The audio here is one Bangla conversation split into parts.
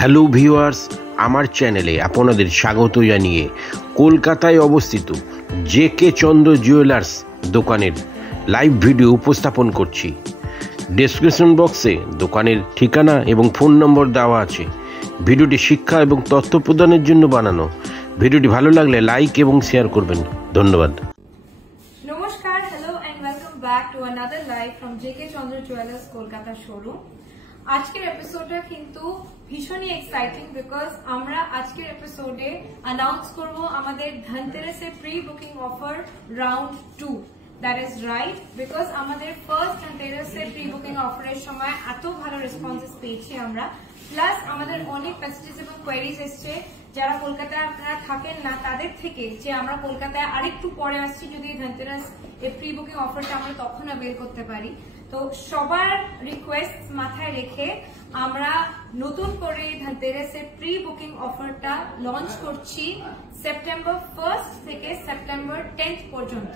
হ্যালো ভিউয়ার্স, আমার চ্যানেলে আপনাদের স্বাগত জানিয়ে কলকাতায় অবস্থিত জেকে চন্দ্র জুয়েলার্স দোকানের লাইভ ভিডিও উপস্থাপন করছি। ডেসক্রিপশন বক্সে দোকানের ঠিকানা এবং ফোন নম্বর দেওয়া আছে। ভিডিওটি শিক্ষা এবং তথ্য প্রদানের জন্য বানানো। ভিডিওটি ভালো লাগলে লাইক এবং শেয়ার করবেন। ধন্যবাদ। নমস্কার, hello and welcome back to another live from JK Chandra jewellers Kolkata showroom. আজকের এপিসোডটা কিন্তু ভীষণই এক্সাইটিং বিকজ আমরা আজকের এপিসোডে অ্যানাউন্স করব আমাদের ধনতেরাসের pre booking offer round 2। That is right, because আমাদের ফার্স্ট ধনতেরাসের প্রি বুকিং অফারের সময় এত ভালো রেসপন্সেস পেয়েছি আমরা, প্লাস আমাদের অনেক মেসেজেস এবং কোয়েরিজ এসছে যারা কলকাতায় আপনারা থাকেন না তাদের থেকে, যে আমরা কলকাতায় আরেকটু পরে আসছি, যদি ধনতেরাস এই প্রি বুকিং অফারটা আমরা তখন অ্যাভেল করতে পারি। তো সবার রিকোয়েস্ট মাথায় রেখে আমরা নতুন করে ধনতেরাসের প্রি বুকিং অফারটা লঞ্চ করছি সেপ্টেম্বর 1st থেকে সেপ্টেম্বর 10th পর্যন্ত।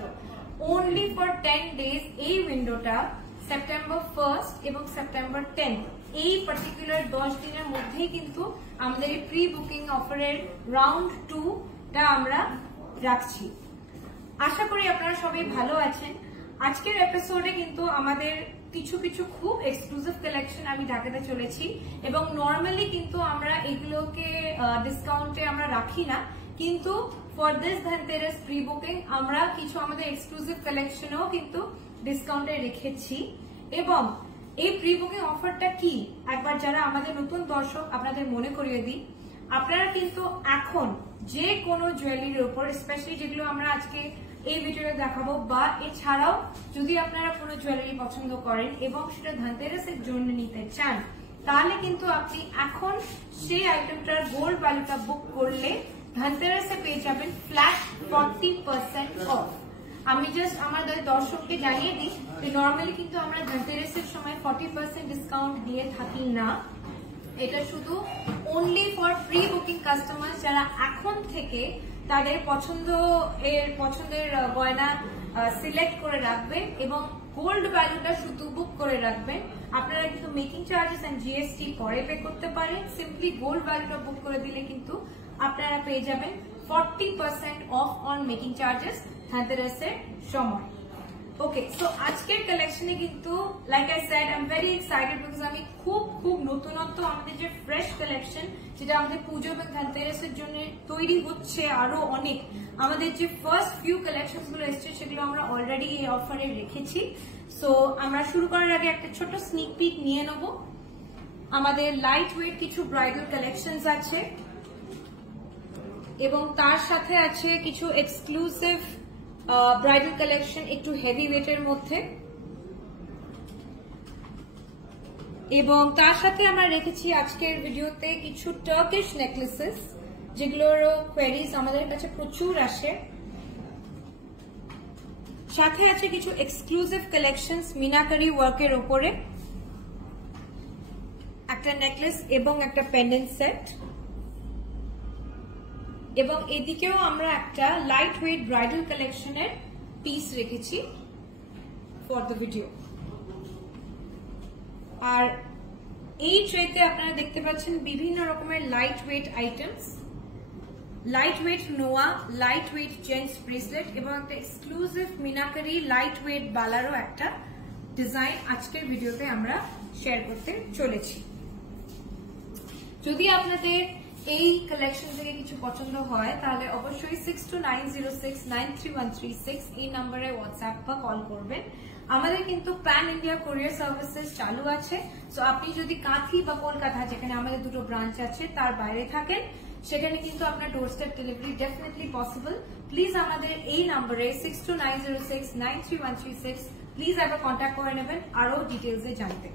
ওনলি ফর 10 ডেজ এই উইন্ডোটা, সেপ্টেম্বর 1st এবং সেপ্টেম্বর 10th, এই পার্টিকুলার 10 দিনের মধ্যেই কিন্তু আমাদের এই প্রি বুকিং অফারের রাউন্ড 2টা আমরা রাখছি। আশা করি আপনারা সবাই ভালো আছেন। আজকের এপিসোডে কিন্তু আমাদের কিছু কিছু খুব এক্সক্লুসিভ কালেকশন আমি দেখাতে চলেছি, এবং নর্মালি কিন্তু আমরা এগুলোকে ডিসকাউন্টে আমরা রাখি না, কিন্তু for this Dhanteras pre booking আমরা কিছু আমাদের এক্সক্লুসিভ কালেকশনও কিন্তু ডিসকাউন্টে রেখেছি। এবং এই প্রি বুকিং অফারটা কি একবার যারা আমাদের নতুন দর্শক আপনাদের মনে করিয়ে দিই। আপনারা কিন্তু এখন যে কোনো জুয়েলারির উপর, স্পেশালি যেগুলো আমরা আজকে এই ভিডিওতে দেখাবো, বা এছাড়াও যদি আপনারা কোনো জুয়েলারি পছন্দ করেন এবং সেটা ধনতেরাসের জন্য নিতে চান, তাহলে কিন্তু আপনি এখন সেই আইটেমটার গোল্ড ভ্যালুটা বুক করলে ধনতেরাসে পেয়ে যাবেন ফ্ল্যাট 40% অফ। আমি জাস্ট আমাদের দর্শককে জানিয়ে দিই যে নর্মালি কিন্তু আমরা ধনতেরাসের সময় 40% ডিসকাউন্ট দিয়ে থাকি না। এটা শুধু only for pre booking customer যারা এখন থেকে তাদের পছন্দের গয়না সিলেক্ট করে রাখবেন এবং গোল্ড ভ্যালুটা শুধু বুক করে রাখবেন। আপনারা কিন্তু মেকিং চার্জেস এন্ড জিএসটি পরে পে করতে পারেন। সিম্পলি গোল্ড ভ্যালুটা বুক করে দিলে কিন্তু আপনারা পেয়ে যাবেন 40% অফ অন মেকিং চার্জেস ধনতেরাসের সময়। ওকে, সো আজকের কালেকশনে কিন্তু like I said I am very excited because আমি খুব নতুনত্ব আমাদের যে ফ্রেশ কালেকশন, যেটা আমাদের পুজো এবং ধনতেরাসের জন্য তৈরি হচ্ছে আরো অনেক। আমাদের যে ফার্স্ট ফিউ কালেকশন গুলো এসছে সেগুলো আমরা অলরেডি এই অফারে রেখেছি। সো আমরা শুরু করার আগে একটা ছোট স্নিক পিক নিয়ে নেব। আমাদের লাইট ওয়েট কিছু ব্রাইডাল কালেকশনস আছে এবং তার সাথে আছে কিছু এক্সক্লুসিভ ব্রাইডাল কালেকশন একটু হেভি ওয়েটের মধ্যে, এবং তার সাথে আমরা রেখেছি আজকের ভিডিওতে কিছু টার্কিশ নেকলেসেস, যেগুলোর কোয়েরিজ আমাদের কাছে প্রচুর আসে। সাথে আছে কিছু এক্সক্লুসিভ কালেকশনস মিনাকারি ওয়ার্কের উপরে, একটা নেকলেস এবং একটা পেন্ডেন্ট সেট, এবং এদিকেও আমরা একটা লাইট ওয়েট ব্রাইডাল কালেকশনের পিস রেখেছি ফর দ্য ভিডিও। আর এই ট্রেতে আপনারা দেখতে পাচ্ছেন বিভিন্ন রকমের light weight items, light weight নোয়া, লাইট ওয়েট জেন্টস ব্রেসলেট এবং একটা এক্সক্লুসিভ মিনাকারি লাইট ওয়েট বালারও একটা ডিজাইন আজকের ভিডিওতে আমরা শেয়ার করতে চলেছি। যদি আপনাদের এই কালেকশন থেকে কিছু পছন্দ হয় তাহলে অবশ্যই 6290693136 এই নম্বরে হোয়াটসঅ্যাপ বা কল করবেন। আমাদের কিন্তু প্যান ইন্ডিয়া কোরিয়ার সার্ভিসেস চালু আছে। সো আপনি যদি কাঁথি বা কলকাতা, যেখানে আমাদের দুটো ব্রাঞ্চ আছে, তার বাইরে থাকেন, সেখানে কিন্তু আপনার ডোরস্টেপ ডেলিভারি ডেফিনেটলি পসিবল। প্লিজ আমাদের এই নম্বরে 6290693136 প্লিজ একবার কন্ট্যাক্ট করে নেবেন আরো ডিটেলসে জানতে।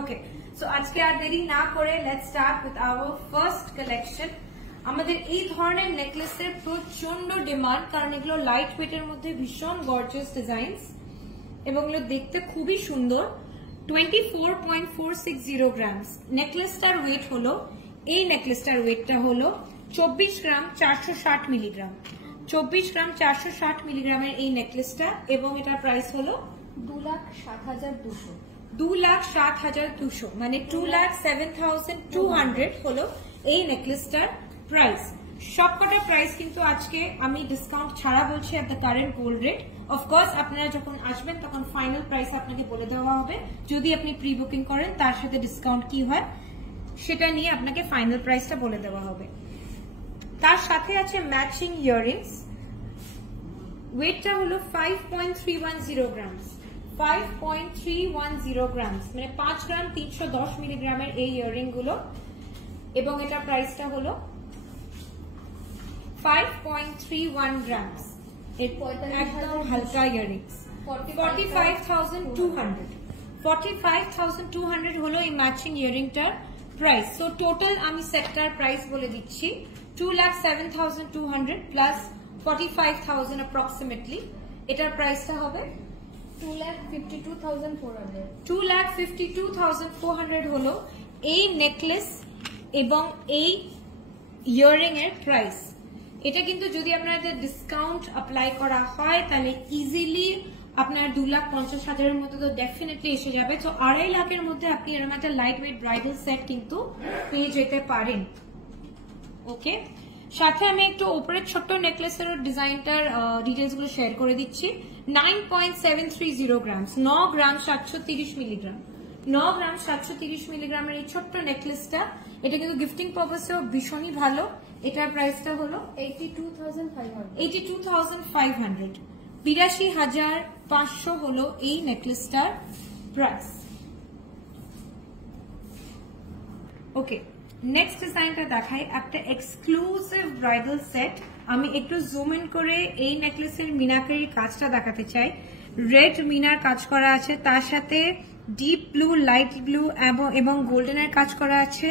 ওকে, সো আজকে আর দেরি না করে let's start with our first collection. আমাদের এই ধরনের নেকলেসের প্রচন্ড ডিমান্ড, কারণ এগুলো লাইট ওয়েটের মধ্যে ভীষণ গর্জিয়াস ডিজাইনস এবং এগুলো দেখতে খুবই সুন্দর। 24.460 গ্রামস নেকলেসটার ওয়েট হলো, এই নেকলেসটার ওয়েটটা হলো 24 গ্রাম 460 মিলিগ্রাম। 24 গ্রাম 460 মিলিগ্রামের এই নেকলেসটা, এবং এটার প্রাইস হলো 2,07,200। 2,07,200 মানে 2,07,200 হলো এই নেকলেসটার প্রাইস। সবকটা প্রাইস কিন্তু আজকে আমি ডিসকাউন্ট ছাড়া বলছি at the current gold rate. Of course আপনারা যখন আসবেন তখন ফাইনাল প্রাইস আপনাকে বলে দেওয়া হবে, যদি আপনি প্রি বুকিং করেন তার সাথে ডিসকাউন্ট কি হয় সেটা নিয়ে আপনাকে ফাইনাল প্রাইসটা বলে দেওয়া হবে। তার সাথে আছে ম্যাচিং ইয়াররিংস, ওয়েটটা হলো 5.310 গ্রামস, 5.310 গ্রামস মানে 5 গ্রাম 310 মিলিগ্রামের এই ইয়াররিং গুলো, এবং এটা প্রাইসটা হলো 5.31 গ্রামস। একদম হালকা ইয়াররিংস 45,200, 45,200 হলো এই ম্যাচিং ইয়াররিংটার প্রাইস। সো টোটাল আমি সেটটার প্রাইস বলে দিচ্ছি 2,07,200 প্লাস 45,000 অ্যাপ্রক্সিমেটলি, এটার প্রাইসটা হবে 2,52,400। 2,52,400 হলো এই নেকলেস এবং এই ইয়াররিং এর প্রাইস। এটা কিন্তু যদি আপনাদের ডিসকাউন্ট অ্যাপ্লাই করা হয় তাহলে ইজিলি আপনার 2,50,000 মধ্যে তো ডেফিনেটলি এসে যাবে। তো 2.5 লাখের মধ্যে আপনি এরকম একটা লাইট ওয়েট ব্রাইডাল সেট কিন্তু পেয়ে যেতে পারেন। ওকে, সাথে আমি একটু উপরের ছোট্ট নেকলেসের ডিজাইনটার ডিটেলস গুলো শেয়ার করে দিচ্ছি। 9.730 গ্রামস, 9 গ্রাম 730 মিলিগ্রাম, 9 গ্রাম 730 মিলিগ্রামের এই ছোট্ট নেকলেসটা, এটা কিন্তু গিফটিং পারপাসেও ভীষণই ভালো। এটার প্রাইসটা হলো 82,500। 82,500, 82,500 হলো এই নেকলেসটার প্রাইস। ওকে, নেক্সট ডিজাইনটা দেখাই, একটা এক্সক্লুসিভ ব্রাইডাল সেট। আমি একটু জুম ইন করে এই নেকলেসের মিনাকারির কাজটা দেখাতে চাই। রেড মিনার কাজ করা আছে, তার সাথে ডিপ ব্লু, লাইট ব্লু এবং গোল্ডেনের কাজ করা আছে।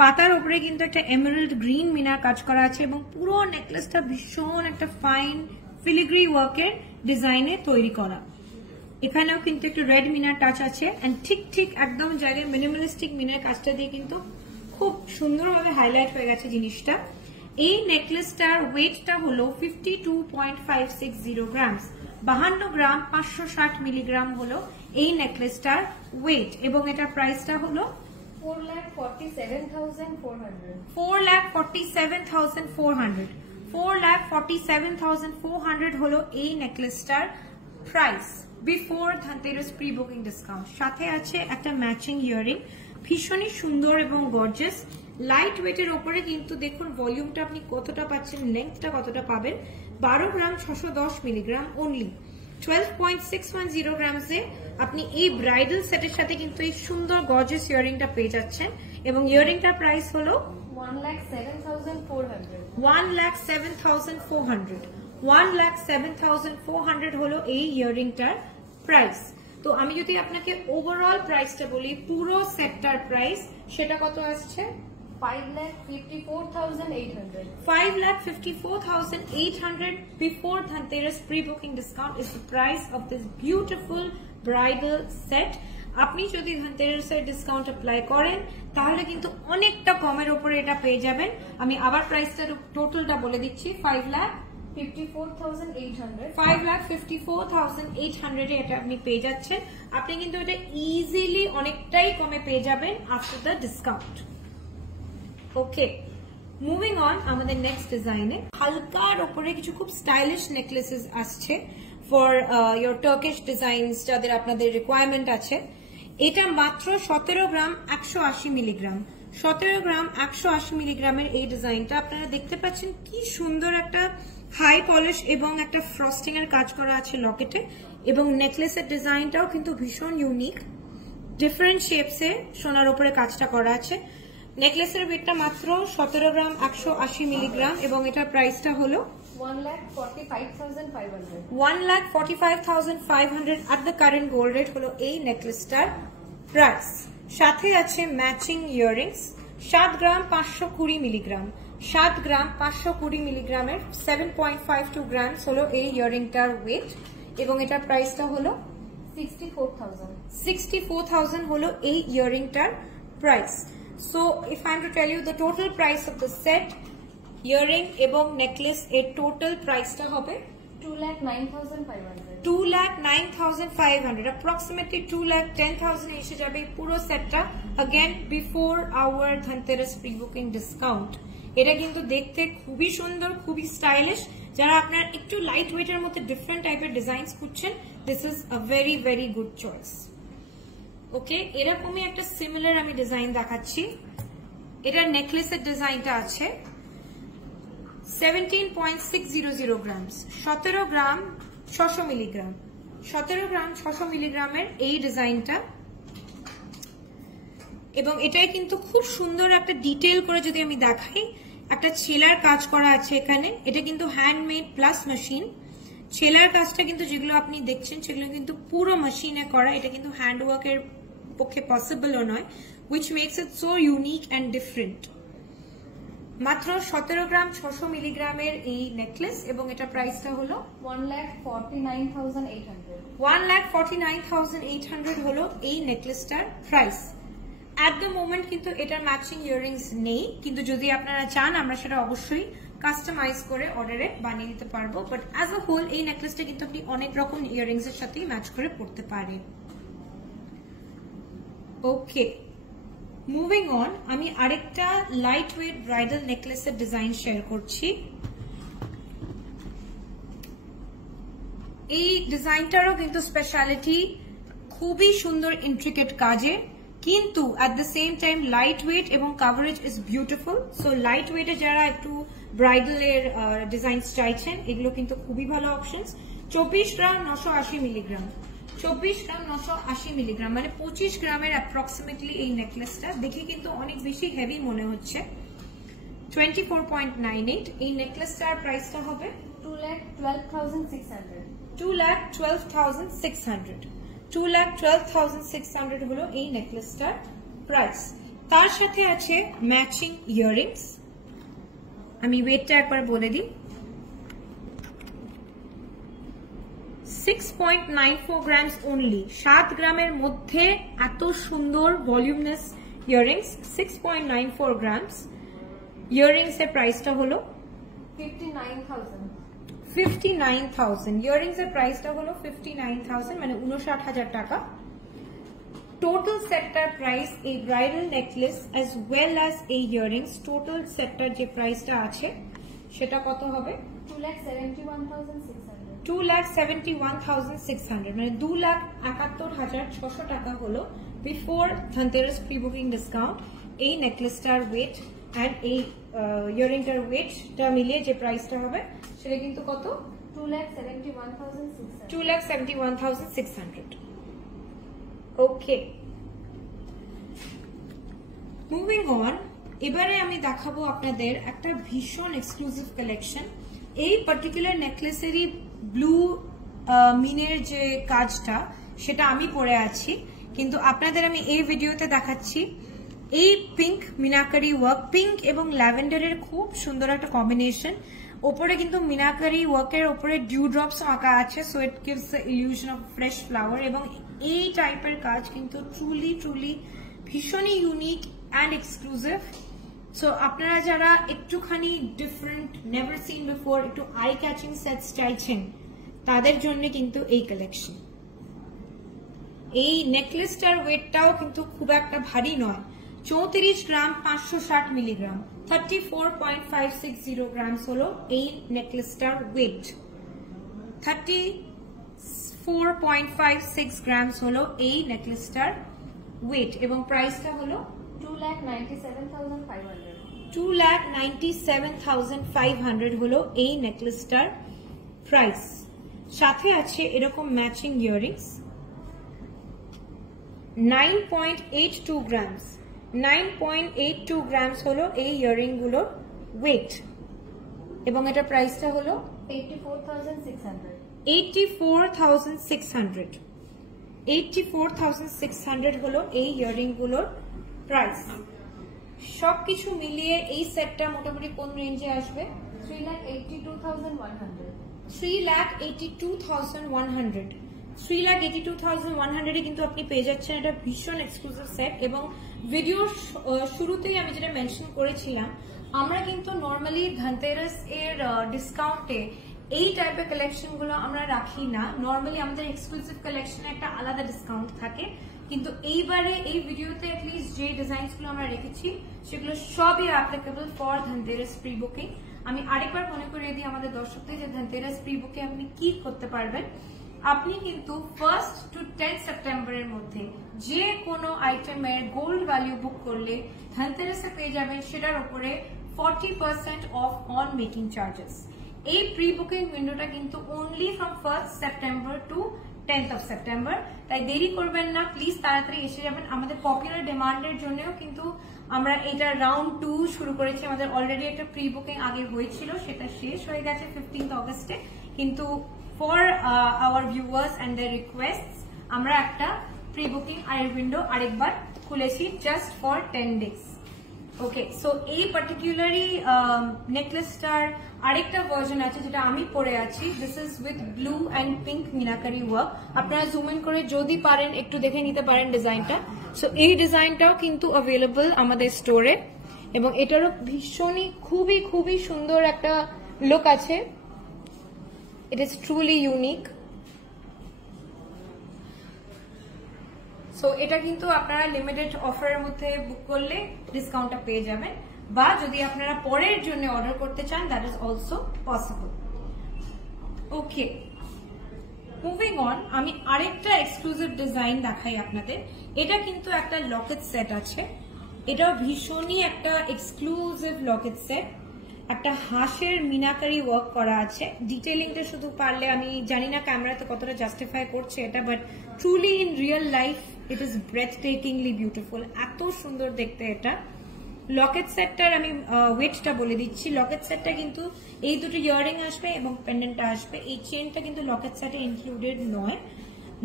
পাতার উপরে কিন্তু একটা এমারাল্ড গ্রিন মিনার কাজ করা আছে এবং পুরো নেকলেসটা ভীষণ একটা ফাইন ফিলিগ্রি ওয়ার্কের ডিজাইনে তৈরি করা। এখানেও কিন্তু একটু রেড মিনার টাচ আছে, এন্ড ঠিক একদম জায়গায় মিনিমালিস্টিক মিনার কাজটা দিয়ে কিন্তু খুব সুন্দরভাবে হাইলাইট হয়ে গেছে জিনিসটা। এই নেকলেসটার ওয়েটটা হলো 52.560 গ্রামস, 52 গ্রাম 560 মিলিগ্রাম হলো এই নেকলেসটার ওয়েট, এবং এটার প্রাইসটা হলো 4,47,400। 4,47,400, 4,47,400 হলো এই নেকলেসটার price before Dhanteras pre booking discount. সাথে আছে একটা ম্যাচিং ইয়াররিং, ভীষণই সুন্দর এবং গর্জিয়াস, লাইট ওয়েটের ওপরে কিন্তু দেখুন ভলিউমটা আপনি কতটা পাচ্ছেন, লেন্থটা কতটা পাবেন। 12 গ্রাম 610 মিলিগ্রাম অনলি, 12.610 গ্রামসে আপনি এই ব্রাইডাল সেটের সাথে কিন্তু এই সুন্দর গর্জিয়াস ইয়াররিংটা পেয়ে যাচ্ছেন, এবং ইয়াররিংটার প্রাইস হলো 1,07,400। 1,07,400, 1,07,400 হলো এই ইয়াররিংটার প্রাইস। তো আমি যদি আপনাকে ওভারঅল প্রাইসটা বলি, পুরো সেটটার প্রাইস সেটা কত আসছে? 5,54,800। 5,54,800 before Dhanteras pre-booking discount is the price of this beautiful bridal set. আপনি যদি ধনতেরাসের ডিসকাউন্ট অ্যাপ্লাই করেন তাহলে কিন্তু অনেকটা কমের উপরে এটা পেয়ে যাবেন। আমি আবার প্রাইসটা টোটালটা বলে দিচ্ছি, 5,54,800। 5,54,800 এটা আপনি পেয়ে যাচ্ছেন। আপনি কিন্তু এটা ইজিলি অনেকটাই কমে পেয়ে যাবেন after the discount. Okay, moving on আমাদের নেক্সট ডিজাইনে, হালকার উপরে কিছু খুব স্টাইলিশ নেকলেসেস আসছে ফর ইয়োর টার্কিশ ডিজাইনস যাদের আপনাদের রিকোয়ারমেন্ট আছে। এটা মাত্র 17 গ্রাম 180 মিলিগ্রাম, 17 গ্রাম 180 মিলিগ্রামের এই ডিজাইনটা আপনারা দেখতে পাচ্ছেন কি সুন্দর একটা হাই পলিশ এবং একটা ফ্রস্টিং এর কাজ করা আছে লকেটে, এবং নেকলেসের ডিজাইনটাও কিন্তু ভীষণ ইউনিক, ডিফারেন্ট শেপসে সোনার উপরে কাজটা করা আছে। নেকলেসের ওয়েটটা মাত্র 17 গ্রাম 180 মিলিগ্রাম, এবং এটার প্রাইসটা হলো 1,45,500। 1,45,500 at the current gold rate হলো এই নেকলেসটার প্রাইস। সাথে আছে ম্যাচিং ইয়াররিংস, 7 গ্রাম 520 মিলিগ্রাম, 7 গ্রাম 520 মিলিগ্রামের 7.52 গ্রামস হলো এই ইয়াররিংটার ওয়েট, এবং এটার প্রাইসটা হলো 64,000। 64,000 হলো এই ইয়াররিংটার price. So if I am to tell you the total price of the set, earring এবং নেকলেস এর টোটাল প্রাইসটা হবে 2,09,500. 2,09,500, approximately 2,10,000 এসে যাবে পুরো সেটটা। Again before our Dhanteras pre booking discount. এটা কিন্তু দেখতে খুবই সুন্দর, খুবই স্টাইলিশ। যারা আপনার একটু লাইট ওয়েটের মধ্যে ডিফারেন্ট টাইপের ডিজাইনস খুঁজছেন, this is a very very good choice. Okay, এরকমই একটা সিমিলার আমি ডিজাইন দেখাচ্ছি। এটার নেকলেসের ডিজাইনটা আছে 17.600 গ্রামস, 17 গ্রাম 600 মিলিগ্রাম, 17 গ্রাম 600 মিলিগ্রামের এই ডিজাইনটা। এবং এটাই কিন্তু খুব সুন্দর একটা ডিটেল করে যদি আমি দেখাই, একটা ছেলার কাজ করা আছে এখানে। এটা কিন্তু হ্যান্ডমেড প্লাস মেশিন। ছেলার কাজটা কিন্তু যেগুলো আপনি দেখছেন সেগুলো কিন্তু পুরো মেশিনে করা। এটা কিন্তু হ্যান্ড ওয়ার্কের পক্ষে পসিবলও নয়, which makes it so unique and different। মাত্র 17 গ্রাম 600 মিলিগ্রামের এই নেকলেস এবং এটা প্রাইসটা হলো 1,49,800। 1,49,800 হলো এই নেকলেসটার প্রাইস। এট দ্য মোমেন্ট কিন্তু এটার ম্যাচিং ইয়াররিংস নেই, কিন্তু যদি আপনারা চান আমরা সেটা অবশ্যই কাস্টমাইজ করে অর্ডারে বানিয়ে দিতে পারবো। বাট অ্যাজ আ হোল এই নেকলেসটা কিন্তু আপনি অনেক রকম ইয়াররিংস এর সাথেই ম্যাচ করে পড়তে পারেন। ওকে, মুভিং অন, আমি আরেকটা লাইট ওয়েট ব্রাইডাল নেকলেসের ডিজাইন শেয়ার করছি। এই ডিজাইনটারও কিন্তু স্পেশালিটি খুবই সুন্দর ইন্ট্রিকেট কাজে, কিন্তু at the same time light weight এবং coverage is beautiful. So light ওয়েটে যারা একটু ব্রাইডালের ডিজাইন চাইছেন, এগুলো কিন্তু খুবই ভালো option. 24 gram 980 milligram, 24 gram 980 milligram, মানে 25 গ্রামের অ্যাপ্রক্সিমেটলি এই নেকলেসটা। দেখে কিন্তু অনেক বেশি হেভি মনে হচ্ছে। 24.98 এই নেকলেসটার প্রাইসটা হবে 2,12,600। 2,12,600, 2,12,600 হলো এই নেকলেসটার প্রাইস। তার সাথে আছে ম্যাচিং ইয়াররিংস। আমি ওয়েটটা একবার বলে দিই, 6.94 গ্রামস অনলি। 7 গ্রামের মধ্যে এত সুন্দর ভলিউমনেস ইয়াররিংস, 6.94 গ্রামস। ইয়াররিংস এর প্রাইসটা হলো 59,000। ইয়াররিংস এর প্রাইসটা হলো 59,000, মানে 59,000 টাকা। টোটাল সেটটার প্রাইস, এই bridal necklace as well as এই ইয়াররিংস, টোটাল সেটটার যে প্রাইসটা আছে সেটা কত হবে? 2,71,600। 2,71,600, মানে 2,71,600 টাকা হলো before Dhanteras pre booking discount. এই নেকলেসটার ওয়েট অ্যান্ড এই ইয়াররিংটার ওয়েটটা মিলিয়ে যে প্রাইসটা হবে সেটা কিন্তু কত? 2,71,600। 2,71,600। ওকে, মুভিং অন, এবারে আমি দেখাবো আপনাদের একটা ভীষণ এক্সক্লুসিভ কালেকশন। এই পার্টিকুলার নেকলেসেরই ব্লু মিনের যে কাজটা সেটা আমি পরে আছি, কিন্তু আপনাদের আমি এই ভিডিওতে দেখাচ্ছি এই পিঙ্ক মিনাকারি ওয়ার্ক। পিঙ্ক এবং ল্যাভেন্ডারের খুব সুন্দর একটা কম্বিনেশন। ওপরে কিন্তু মিনাকারি ওয়ার্কের ওপরে ডিউ ড্রপস আঁকা আছে, so it gives the illusion of fresh flower. এবং এই টাইপের কাজ কিন্তু ট্রুলি ট্রুলি ভীষণই ইউনিক অ্যান্ড এক্সক্লুসিভ। সো আপনারা যারা একটুখানি ডিফারেন্ট, নেভার সিন বিফোর, একটু আই ক্যাচিং সেটস চাইছেন, তাদের জন্য কিন্তু এই কালেকশন। এই নেকলেসটার ওয়েটটাও কিন্তু খুব একটা ভারী নয়, 34 গ্রাম 560 মিলিগ্রাম, 34.560 গ্রামস হলো এই নেকলেসটার ওয়েট। 34.56 গ্রামস হলো এই নেকলেসটার ওয়েট এবং প্রাইসটা হলো 2,97,500। 2,97,500 হলো এই নেকলেসটার প্রাইস। সাথে আছে এরকম ম্যাচিং ইয়াররিংস। 9.82 গ্রামস, 9.82 গ্রামস হলো এই ইয়াররিং গুলোর ওয়েট এবং এটা প্রাইসটা হলো 84,600। 84,600। 84,600 হলো এই ইয়াররিং গুলোর প্রাইস। সবকিছু মিলিয়ে এই সেটটা মোটামুটি কোন রেঞ্জে আসবে? 3,82,100। 3,82,100। 3,82,100 কিন্তু আপনি পেয়ে যাচ্ছেন এটা ভীষণ এক্সক্লুসিভ সেট। এবং ভিডিওর শুরুতেই আমি যেটা মেনশন করেছিলাম, আমরা কিন্তু নর্মালি ধনতেরাস এর ডিসকাউন্টে এই টাইপের কালেকশন গুলো আমরা রাখি না। নর্মালি আমাদের এক্সক্লুসিভ কালেকশনে একটা আলাদা ডিসকাউন্ট থাকে, কিন্তু এইবারে এই ভিডিওতে অ্যাটলিস্ট যে ডিজাইনস গুলো আমরা রেখেছি সেগুলো সবই applicable for Dhanteras pre booking. আমি আরেকবার মনে করিয়ে দিই আমাদের দর্শকদের যে ধনতেরাস প্রি বুকিং আপনি কি করতে পারবেন। আপনি কিন্তু 1st to 10 সেপ্টেম্বরের মধ্যে যে কোনো আইটেমের গোল্ড ভ্যালু বুক করলে ধনতেরাসে পেয়ে যাবেন সেটার উপরে 40% অফ অন মেকিং চার্জেস। এই প্রি বুকিং উইন্ডোটা কিন্তু only from 1st September to 10th of September, তাই দেরি করবেন না, প্লিজ তাড়াতাড়ি এসে যাবেন। আমাদের পপুলার ডিমান্ডের জন্যও কিন্তু আমরা এটা রাউন্ড 2 শুরু করেছি। আমাদের অলরেডি একটা প্রি বুকিং আগে হয়েছিল, সেটা শেষ হয়ে গেছে 15th অগস্টে, কিন্তু for our viewers and their requests আমরা একটা প্রি বুকিং উইন্ডো আরেকবার খুলেছি just for 10 days। Okay, so এই পার্টিকুলারলি নেকলেসটার আরেকটা ভার্জন আছে যেটা আমি পরে আছি। This is with blue and pink meenakari work. আপনারা জুম ইন করে যদি পারেন একটু দেখে নিতে পারেন ডিজাইনটা। সো এই ডিজাইনটাও কিন্তু অ্যাভেলেবল আমাদের স্টোরে, এবং এটারও ভীষণই খুবই খুবই সুন্দর একটা লুক আছে। It is truly unique. So এটা কিন্তু আপনারা লিমিটেড অফারের মধ্যে বুক করলে ডিসকাউন্টটা পেয়ে যাবেন, বা যদি আপনারা পরের জন্য অর্ডার করতে চান that is also possible. Okay, moving on, আমি আরেকটা এক্সক্লুসিভ ডিজাইন দেখাই আপনাদের। এটা কিন্তু একটা লকেট সেট আছে, এটাও ভীষণই একটা এক্সক্লুসিভ লকেট সেট। একটা হাঁসের মিনাকারি ওয়ার্ক করা আছে। ডিটেলিংটা শুধু পারলে, আমি জানি না ক্যামেরাতে কতটা জাস্টিফাই করছে এটা, but truly in real life it is breathtakingly beautiful. এত সুন্দর দেখতে এটা। লকেট সেটটার আমি ওয়েটটা বলে দিচ্ছি। লকেট সেটটা কিন্তু এই দুটো ইয়াররিং আসবে এবং পেন্ডেন্টটা আসবে। এই চেনটা কিন্তু লকেট সেটে ইনক্লুডেড নয়।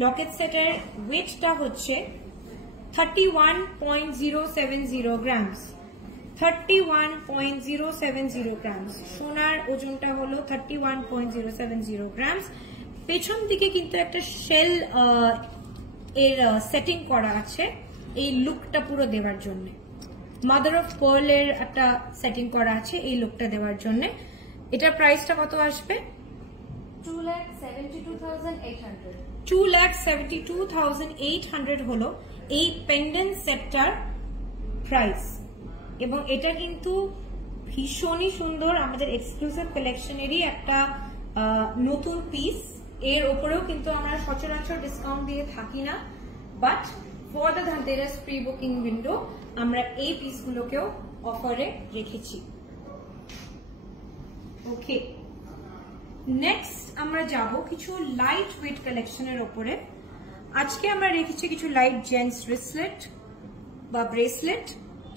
লকেট সেটের ওয়েটটা হচ্ছে 31.070 গ্রামস। 31.070 গ্রামস। সোনার ওজনটা হলো 31.070 গ্রামস। পেছন দিকে কিন্তু একটা শেল এর সেটিং করা আছে এই লুকটা পুরো দেওয়ার জন্য। মাদার অফ পার্ল এর একটা সেটিং করা আছে এই লুকটা দেওয়ার জন্য। এটার প্রাইসটা কত আসবে? 2,72,800। 2,72,800 হলো এই পেন্ডেন্ট সেটটার প্রাইস, এবং এটা কিন্তু ভীষণই সুন্দর। আমাদের এক্সক্লুসিভ কালেকশনেরই একটা নতুন পিস। এর উপরেও কিন্তু আমরা সচরাচর ডিসকাউন্ট দিয়ে থাকি না, but for the Dhanteras pre booking window আমরা এই পিসগুলোকেও অফারে রেখেছি। ওকে, নেক্সট আমরা যাব কিছু লাইট ওয়েট কালেকশনের উপরে। আজকে আমরা রেখেছি কিছু লাইট জেন্টস রিসলেট বা ব্রেসলেট।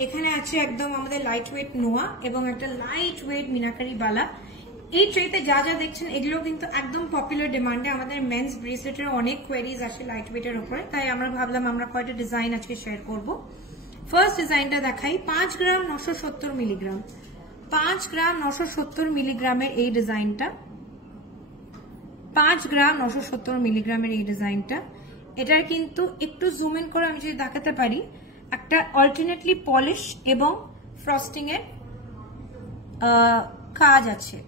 এখানে আছে একদম আমাদের লাইট ওয়েট নোয়া এবং একটা লাইট ওয়েট মিনাকারি বালা। এই ট্রেতে যা যা দেখছেন এগুলো কিন্তু একদম পপুলার ডিমান্ডে। আমাদের মেন্স ব্রেসলেটের অনেক কোয়েরিজ আসে লাইট ওয়েটের উপরে, তাই আমরা ভাবলাম আমরা কয়টা ডিজাইন আজকে শেয়ার করব। ফার্স্ট ডিজাইনটা দেখাই। 5 গ্রাম 970 মিলিগ্রাম। 5 গ্রাম 970 মিলিগ্রামের এই ডিজাইনটা। 5 গ্রাম 970 মিলিগ্রামের এই ডিজাইনটা। এটার কিন্তু একটু জুম ইন করে আমি যদি দেখাতে পারি, একটা অল্টারনেটলি পলিশ এবং ফ্রস্টিং এর কাজ আছে।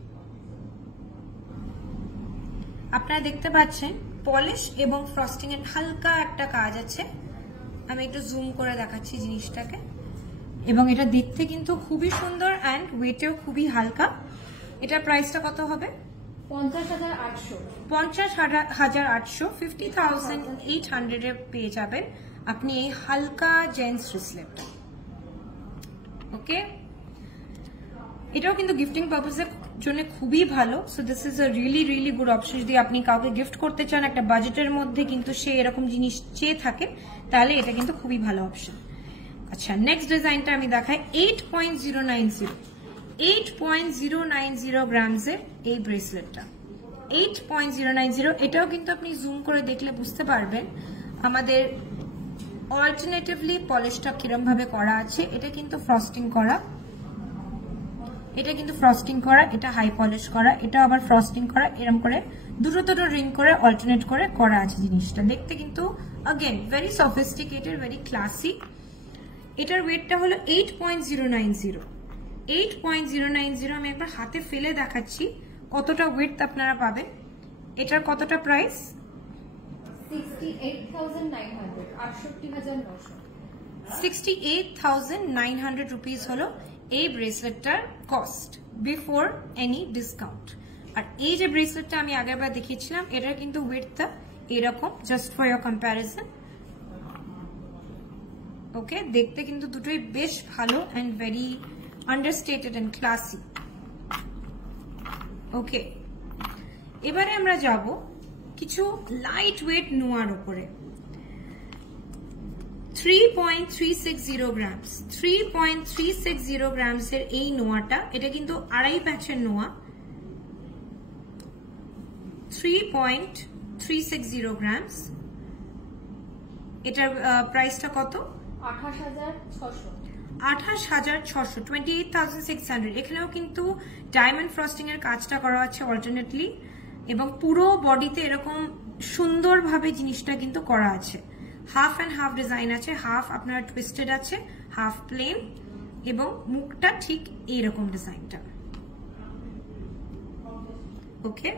আপনারা দেখতে পাচ্ছেন পলিশ এবং ফ্রস্টিং এর হালকা একটা কাজ আছে। আমি একটু জুম করে দেখাচ্ছি জিনিসটাকে, এবং এটা দেখতে কিন্তু খুবই সুন্দর অ্যান্ড ওয়েটেও খুবই হালকা। এটার প্রাইসটা কত হবে? 50,800। 50,800, 50,800 এ পেয়ে যাবেন আপনি এই হালকা জেন্টস ব্রেসলেটটা। ওকে, এটাও কিন্তু গিফটিং পারপাসের জন্য খুবই ভালো। So this is a really really good option. যদি আপনি কাউকে গিফট করতে চান একটা বাজেটের মধ্যে, কিন্তু সে এরকম জিনিস চেয়ে থাকে, তাহলে এটা কিন্তু খুবই ভালো অপশন। আচ্ছা, নেক্সট ডিজাইনটা আমি দেখাই। 8.090 8.090 গ্রামসের এই ব্রেসলেটটা। 8.090, এটাও কিন্তু আপনি জুম করে দেখলে বুঝতে পারবেন আমাদের অল্টারনেটিভলি পলিশটা কিরম ভাবে করা আছে। এটা কিন্তু ফ্রস্টিং করা, এটা কিন্তু ফ্রস্টিং করা, এটা হাই পলিশ করা, এটা আবার ফ্রস্টিং করা, এরকম করে দুটো দুটো রিং করে অল্টারনেট করে করা আছে জিনিসটা। দেখতে কিন্তু again very sophisticated, very classic. এটার ওয়েটটা হলো 8.090। 8.090 আমি একবার হাতে ফেলে দেখাচ্ছি কতটা উইডথ আপনারা পাবেন। এটার কতটা প্রাইস? 68,900, 68,900। 68,900 রুপিস হলো এই ব্রেসলেটটার কস্ট বিফোর এনি ডিসকাউন্ট। আর এই যে ব্রেসলেটটা আমি আগেরবার দেখিয়েছিলাম এটার কিন্তু উইডথটা এরকম, জাস্ট ফর ইয়োর কম্প্যারিজন। ওকে, দেখতে কিন্তু দুটোই বেশ ভালো এন্ড ভেরি আন্ডারস্টেটেড এন্ড ক্লাসি। ওকে, এবারে আমরা যাব কিছু লাইট ওয়েট নোয়ার উপরে। 3.360 গ্রামস, 3.360 গ্রামস এর এই নোয়াটা, এটা কিন্তু আড়াই প্যাচের নোয়া। 3.360 গ্রামস, এটার প্রাইসটা কত? 28,600। 28,600, 28,600। এখানেও কিন্তু ডায়মন্ড ফ্রস্টিং এর কাজটা করা আছে অল্টারনেটলি, এবং পুরো বডিতে এরকম সুন্দরভাবে জিনিসটা কিন্তু করা আছে। হাফ অ্যান্ড হাফ ডিজাইন আছে, হাফ আপনার টুইস্টেড আছে, হাফ প্লেন, এবং মুখটা ঠিক এইরকম ডিজাইনটা। ওকে,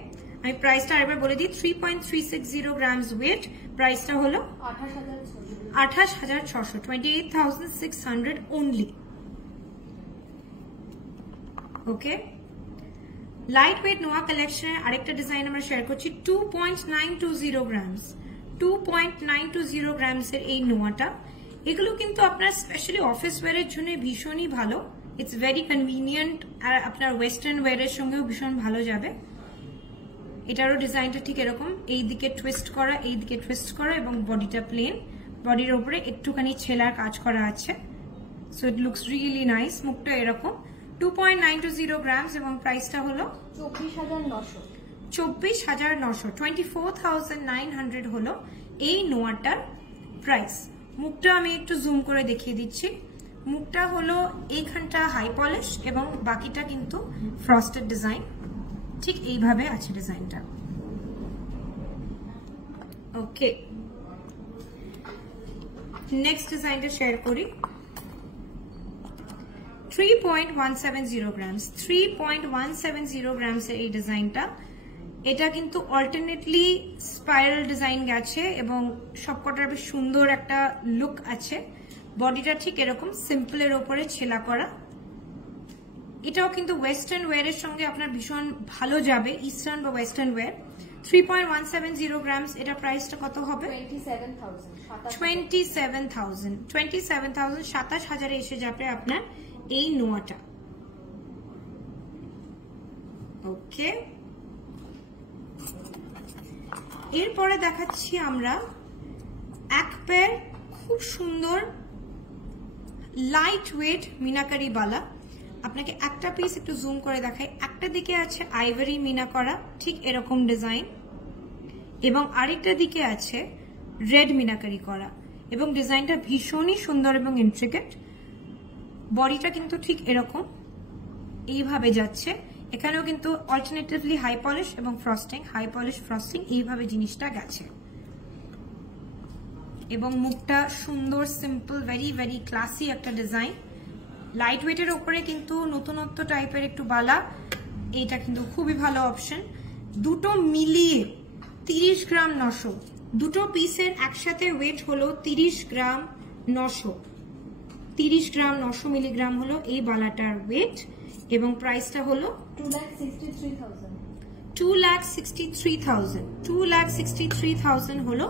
আমি প্রাইসটা আরেকবার বলে দিই। 3.360 গ্রামস ওয়েট, প্রাইসটা হলো 28,600, 28,600 অনলি। ওকে, লাইট ওয়েট নোয়া কালেকশনের আরেকটা ডিজাইন আমরা শেয়ার করছি। 2.920 গ্রামস, 2.920 গ্রামস এর এই নোয়াটা। এগুলো কিন্তু আপনার স্পেশালি অফিস ওয়্যারের জন্য ভীষণই ভালো। ইটস ভেরি কনভিনিয়েন্ট, আর আপনার ওয়েস্টার্ন ওয়্যারের সঙ্গেও ভীষণ ভালো যাবে। এটারও ডিজাইনটা ঠিক এরকম, এই দিকে টুইস্ট করা, এই দিকে টুইস্ট করা, এবং বডিটা প্লেন, বডির উপরে একটুখানি ছেলার কাজ করা আছে। So it looks really nice. মুখটা এরকম। 2.920 গ্রামস এবং প্রাইসটা হলো 24,900। 24,900, 24,900 হলো এই নোয়াটার প্রাইস। মুখটা আমি একটু জুম করে দেখিয়ে দিচ্ছি। মুখটা হলো এইখানটা হাই পলিশ এবং বাকিটা কিন্তু ফ্রস্টেড ডিজাইন, ঠিক এইভাবে আছে ডিজাইনটা। ওকে, নেক্সট ডিজাইনটা শেয়ার করি। 3.170 গ্রামস, 3.170 গ্রামস এর এই ডিজাইনটা। এটা কিন্তু অল্টারনেটলি স্পাইরাল ডিজাইন গেছে এবং সবকটার বেশ সুন্দর একটা লুক আছে। বডিটা ঠিক এরকম সিম্পলের ওপরে ছেলা করা। এটাও কিন্তু ওয়েস্টার্ন ওয়্যারের সঙ্গে আপনার ভীষণ ভালো যাবে, ইস্টার্ন বা ওয়েস্টার্ন ওয়্যার। 3.170 গ্রামস, এটা প্রাইসটা কত হবে? 27,000, 27,000 এসে যাবে আপনার এই নোয়াটা। ওকে, এরপরে দেখাচ্ছি আমরা এক পেয়ার খুব সুন্দর লাইট ওয়েট মিনাকারি বালা। আপনাকে একটা পিস একটু জুম করে দেখাই। একটা দিকে আছে আইভরি মিনা করা, ঠিক এরকম ডিজাইন, এবং আরেকটা দিকে আছে রেড মিনাকারি করা, এবং ডিজাইনটা ভীষণই সুন্দর এবং ইন্ট্রিকেট। বডিটা কিন্তু ঠিক এরকম এইভাবে যাচ্ছে। এখানেও কিন্তু অল্টারনেটিভলি হাই পলিশ এবং ফ্রস্টিং, হাই পলিশ ফ্রস্টিং, এইভাবে জিনিসটা গেছে। এবং মুখটা সুন্দর, সিম্পল, ভেরি ভেরি ক্লাসি একটা ডিজাইন। লাইট ওয়েটের উপরে কিন্তু নতুনত্ব টাইপের একটু বালা, এইটা কিন্তু খুবই ভালো অপশন। দুটো মিলিয়ে 30 গ্রাম 900, দুটো পিসের একসাথে ওয়েট হলো 30 গ্রাম 900, 30 গ্রাম 900 মিলিগ্রাম হলো এই বালাটার ওয়েট, এবং প্রাইসটা হলো 2,63,000। 2,63,000 হলো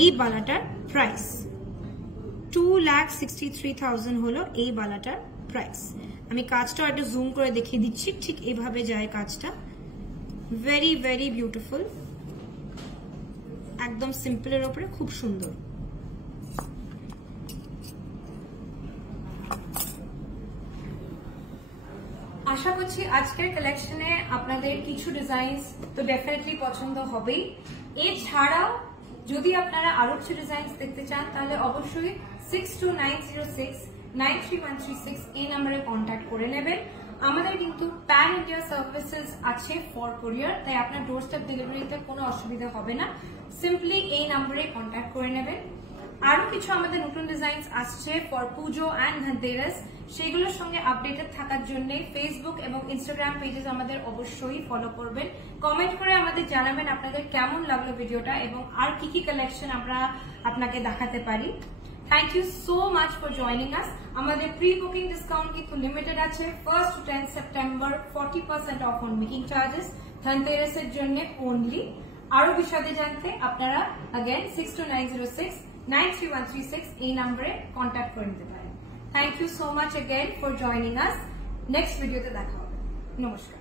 এই বালাটার প্রাইস। 2,63,000 হলো এই বালাটার প্রাইস। আমি কাজটা একটু জুম করে দেখিয়ে দিচ্ছি, ঠিক এইভাবে যায় কাজটা। ভেরি ভেরি বিউটিফুল, একদম সিম্পলের উপরে খুব সুন্দর। আশা করছি আজকের কালেকশনে আপনাদের কিছু ডিজাইন তো ডেফিনেটলি পছন্দ হবেই। এছাড়াও যদি আপনারা আরো কিছু ডিজাইন দেখতে চান তাহলে অবশ্যই 6290693136 এই নম্বরে কন্ট্যাক্ট করে নেবেন। আমাদের কিন্তু প্যান ইন্ডিয়া সার্ভিসেস আছে ফর কোরিয়ার, তাই আপনার ডোরস্টেপ ডেলিভারিতে কোনো অসুবিধা হবে না। সিম্পলি এই নম্বরে কন্ট্যাক্ট করে নেবেন। আরো কিছু আমাদের নতুন ডিজাইন আসছে ফর পুজো এন্ড ধনতেরাস, সেগুলোর সঙ্গে আপডেটেড থাকার জন্য ফেসবুক এবং ইনস্টাগ্রাম পেজেস আমাদের অবশ্যই ফলো করবেন। কমেন্ট করে আমাদের জানাবেন আপনাদের কেমন লাগলো ভিডিওটা এবং আর কি কি কালেকশন আমরা আপনাকে দেখাতে পারি। Thank you so much for joining us. আমাদের প্রি বুকিং ডিসকাউন্ট কিন্তু লিমিটেড আছে। 1st to 10th September 40% off on making charges ধনতেরাসের জন্য অনলি। আরো বিশদে জানতে আপনারা अगेन 6290693136 এই নম্বরে কন্ট্যাক্ট করে নিতে পারেন। Thank you so much again for joining us. Next ভিডিওতে দেখা হবে। নমস্কার।